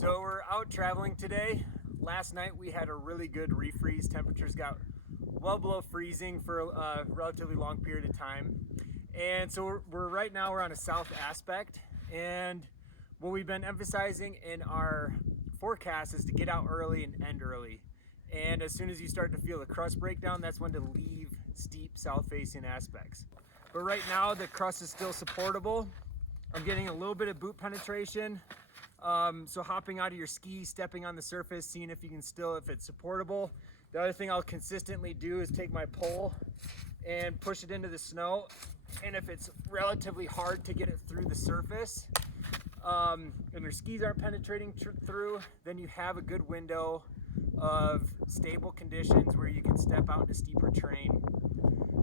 So we're out traveling today. Last night we had a really good refreeze. Temperatures got well below freezing for a relatively long period of time. And so we're right now we're on a south aspect. And what we've been emphasizing in our forecast is to get out early and end early. And as soon as you start to feel the crust breakdown, that's when to leave steep south facing aspects. But right now the crust is still supportable. I'm getting a little bit of boot penetration. So hopping out of your ski, stepping on the surface, seeing if you can still, if it's supportable. The other thing I'll consistently do is take my pole and push it into the snow. And if it's relatively hard to get it through the surface, and your skis aren't penetrating through, then you have a good window of stable conditions where you can step out into steeper terrain.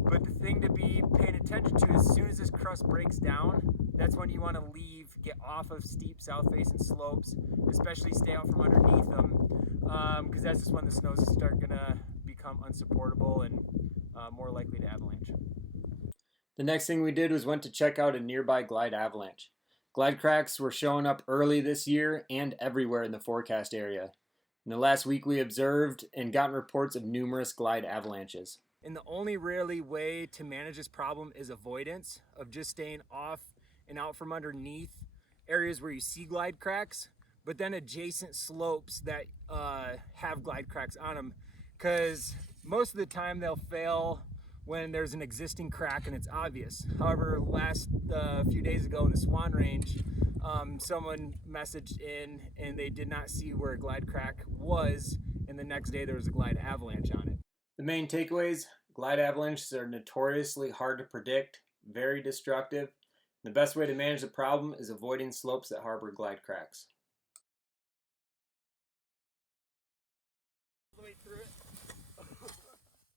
But the thing to be paying attention to, as soon as this crust breaks down, that's when you want to leave, get off of steep south facing slopes, especially stay out from underneath them, because that's just when the snows start gonna become unsupportable and more likely to avalanche. The next thing we did was went to check out a nearby glide avalanche. Glide cracks were showing up early this year and everywhere in the forecast area. In the last week we observed and gotten reports of numerous glide avalanches. And the only really way to manage this problem is avoidance of just staying off and out from underneath areas where you see glide cracks, but then adjacent slopes that have glide cracks on them, because most of the time they'll fail when there's an existing crack and it's obvious. However, last few days ago in the Swan Range, someone messaged in and they did not see where a glide crack was, and the next day there was a glide avalanche on it. The main takeaways: glide avalanches are notoriously hard to predict, very destructive. The best way to manage the problem is avoiding slopes that harbor glide cracks.